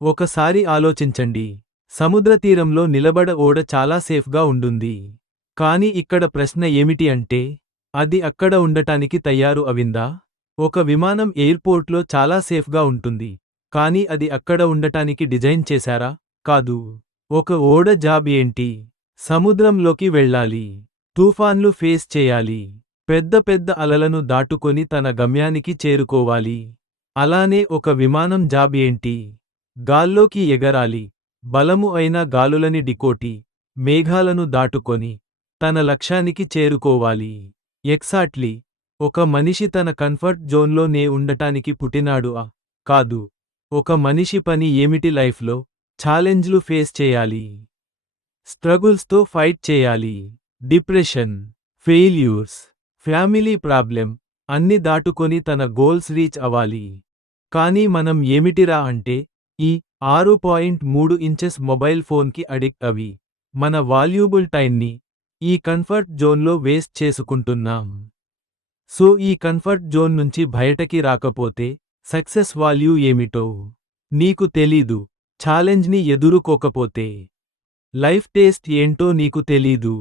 ఒకసారి ఆలోచించండి. సముద్రతీరంలో నిలబడ ఓడ చాలా సేఫ్గా ఉండుంది కాని ఇక్కడ ప్రశ్న ఏమిటి అంటే అది అక్కడ ఉండటానికి తయారు అవిందా? ఒక విమానం ఎయిర్పోర్ట్లో చాలా సేఫ్గా ఉంటుంది. కాని అది అక్కడ ఉండటానికి డిజైన్ చేశారా? కాదు. ఒక ఓడ జాబ్ ఏంటి? సముద్రంలోకి వెళ్ళాలి. తుఫాన్లు ఫేస్ చేయాలి. పెద్ద పెద్ద అలలను దాటుకొని తన గమ్యానికి చేరుకోవాలి. అలానే ఒక విమానం జాబ్ ఏంటి? గాల్లోకి ఎగరాలి. బలము అయిన గాలులని డికోటి మేఘాలను దాటుకొని తన లక్ష్యానికి చేరుకోవాలి. ఎక్సాట్లీ ఒక మనిషి తన కంఫర్ట్ జోన్లోనే ఉండటానికి పుట్టినాడు ఆ కాదు ఒక మనిషి పని ఏమిటి లైఫ్లో ఛాలెంజ్లు ఫేస్ చేయాలి. స్ట్రగుల్స్తో ఫైట్ చేయాలి. డిప్రెషన్ ఫెయిల్యూర్స్ ఫ్యామిలీ ప్రాబ్లెం అన్ని దాటుకొని తన గోల్స్ రీచ్ అవ్వాలి. కానీ మనం ఏమిటిరా అంటే ఈ ఆరు పాయింట్ మూడు ఇంచెస్ మొబైల్ ఫోన్కి అడిక్ట్ అవి. మన వాల్యూబుల్ టైంని ఈ కంఫర్ట్ జోన్లో వేస్ట్ చేసుకుంటున్నాం. సో ఈ కంఫర్ట్ జోన్ నుంచి బయటకి రాకపోతే సక్సెస్ వాల్యూ ఏమిటో నీకు తెలీదు. ఛాలెంజ్ని ఎదురుకోకపోతే లైఫ్ టేస్ట్ ఏంటో నీకు తెలీదు.